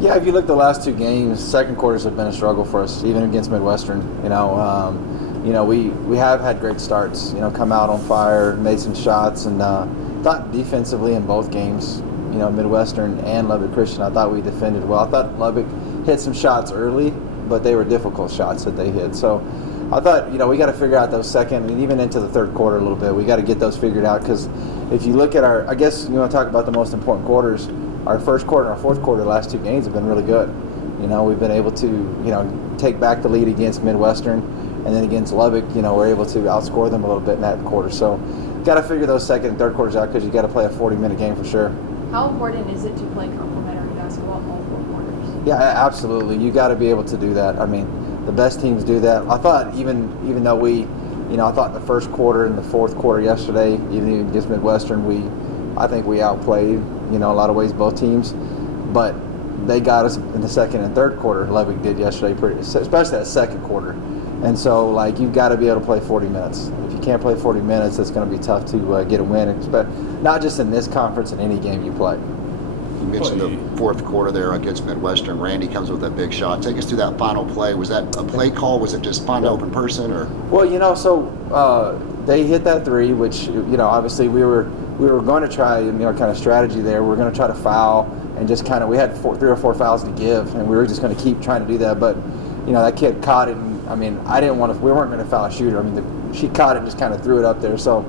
Yeah, if you look at the last two games, second quarters have been a struggle for us, even against Midwestern. We have had great starts. Come out on fire, made some shots, and thought defensively in both games. Midwestern and Lubbock Christian, I thought we defended well. I thought Lubbock hit some shots early, but they were difficult shots that they hit. So I thought, we got to figure out those second and even into the third quarter a little bit. We got to get those figured out because if you look at I guess you want to talk about the most important quarters. Our first quarter and our fourth quarter, the last two games have been really good. We've been able to, take back the lead against Midwestern, and then against Lubbock, we're able to outscore them a little bit in that quarter. So, got to figure those second and third quarters out because you got to play a 40-minute game for sure. How important is it to play complementary basketball all four quarters? Yeah, absolutely. You got to be able to do that. I mean, the best teams do that. I thought even though I thought the first quarter and the fourth quarter yesterday, even against Midwestern, I think we outplayed. A lot of ways both teams, but they got us in the second and third quarter. Lubbock did yesterday, especially that second quarter. And so, you've got to be able to play 40 minutes. If you can't play 40 minutes, it's going to be tough to get a win, not just in this conference, in any game you play. You mentioned the fourth quarter there against Midwestern. Randy comes with a big shot. Take us through that final play. Was that a play call? Was it just find an open person? Or? Well, they hit that three, which, obviously we were going to try, kind of strategy there. We were going to try to foul and just we had 3 or 4 fouls to give, and we were just going to keep trying to do that. But, that kid caught it, and, we weren't going to foul a shooter. She caught it and just kind of threw it up there. So,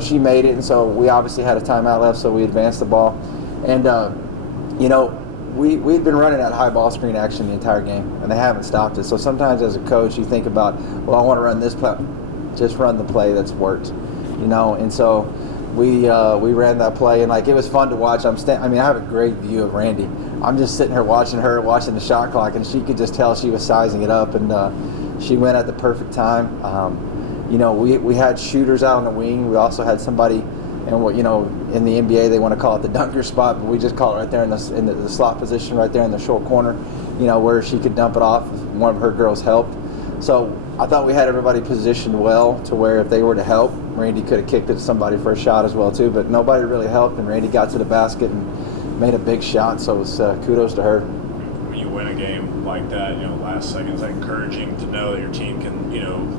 she made it, and so we obviously had a timeout left, so we advanced the ball. And, we'd been running that high ball screen action the entire game, and they haven't stopped it. So sometimes as a coach, you think about, well, I want to run this play. Just run the play that's worked, And so we ran that play, and it was fun to watch. I have a great view of Randy. I'm just sitting here watching the shot clock, and she could just tell she was sizing it up, and she went at the perfect time. We had shooters out on the wing. We also had somebody, in the NBA they want to call it the dunker spot, but we just call it right there in the slot position, right there in the short corner, where she could dump it off if one of her girls helped. So I thought we had everybody positioned well to where if they were to help, Randy could have kicked it to somebody for a shot as well too, but nobody really helped, and Randy got to the basket and made a big shot, so it was kudos to her. When you win a game like that, last second, is that encouraging to know that your team can,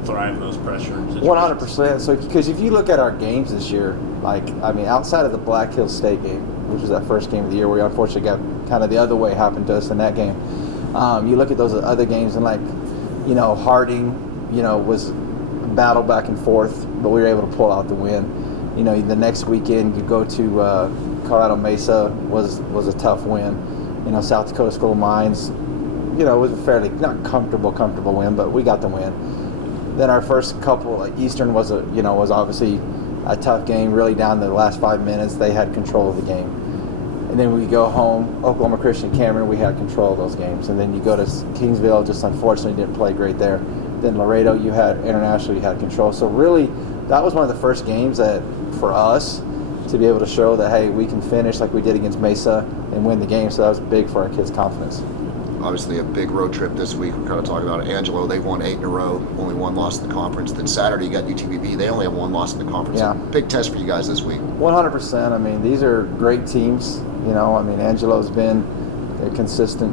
thrive in those pressure situations? 100%. So, because if you look at our games this year, outside of the Black Hills State game, which was that first game of the year where we unfortunately got kind of the other way happened to us in that game, you look at those other games and Harding, was battle back and forth, but we were able to pull out the win. The next weekend you go to Colorado Mesa was a tough win. South Dakota School of Mines, it was a fairly not comfortable win, but we got the win. Then our first couple, Eastern was obviously a tough game, really down to the last 5 minutes. They had control of the game. And then we go home, Oklahoma Christian Cameron, we had control of those games. And then you go to Kingsville, just unfortunately didn't play great there. Then Laredo, you had international, you had control. So really, that was one of the first games that, for us, to be able to show that, hey, we can finish like we did against Mesa and win the game. So that was big for our kids' confidence. Obviously a big road trip this week. We're kind of talking about Angelo. They've won 8 in a row, only 1 loss in the conference. Then Saturday you got UTPB. They only have 1 loss in the conference. Yeah. Big test for you guys this week. 100%. These are great teams. Angelo's been a consistent,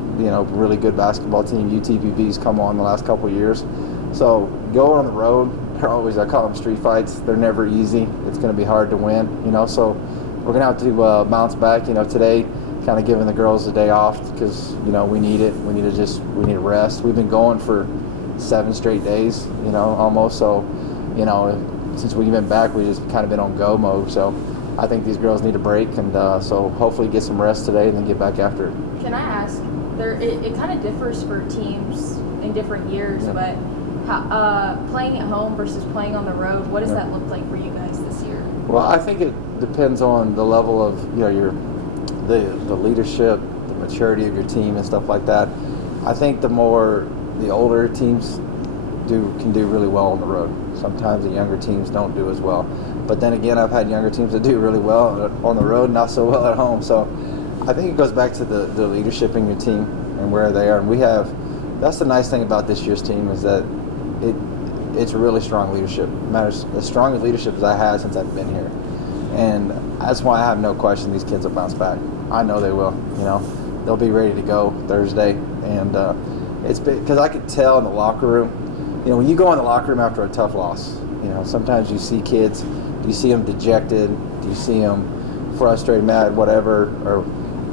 really good basketball team. UTPB's come on the last couple of years. So going on the road, they're always, I call them street fights. They're never easy. It's going to be hard to win, So we're going to have to bounce back, today. Kind of giving the girls a day off because we need it. We need a rest. We've been going for 7 straight days, almost. So, since we've been back, we've just kind of been on go mode. So, I think these girls need a break, and so hopefully get some rest today and then get back after it. Can I ask? It kind of differs for teams in different years, but playing at home versus playing on the road, what does that look like for you guys this year? Well, I think it depends on the level of the leadership, the maturity of your team and stuff like that. I think the older teams can do really well on the road. Sometimes the younger teams don't do as well. But then again, I've had younger teams that do really well on the road, not so well at home. So I think it goes back to the leadership in your team and where they are. And that's the nice thing about this year's team is that it's really strong leadership. It matters as strong as leadership as I had since I've been here. And that's why I have no question these kids will bounce back. I know they will. they'll be ready to go Thursday. And it's because I could tell in the locker room, when you go in the locker room after a tough loss, sometimes you see kids, do you see them dejected? Do you see them frustrated, mad, whatever? Or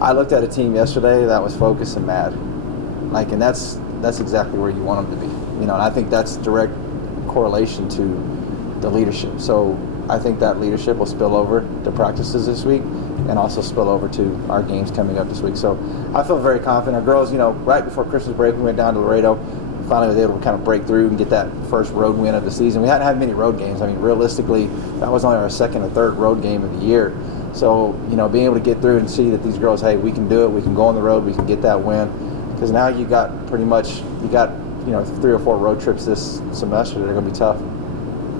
I looked at a team yesterday that was focused and mad. And that's exactly where you want them to be. And I think that's direct correlation to the leadership. So I think that leadership will spill over to practices this week and also spill over to our games coming up this week. So I feel very confident. Our girls, right before Christmas break, we went down to Laredo. Finally was able to kind of break through and get that first road win of the season. We hadn't had many road games. I mean, realistically, that was only our second or third road game of the year. So, being able to get through and see that these girls, hey, we can do it. We can go on the road. We can get that win. Because now you got 3 or 4 road trips this semester that are going to be tough.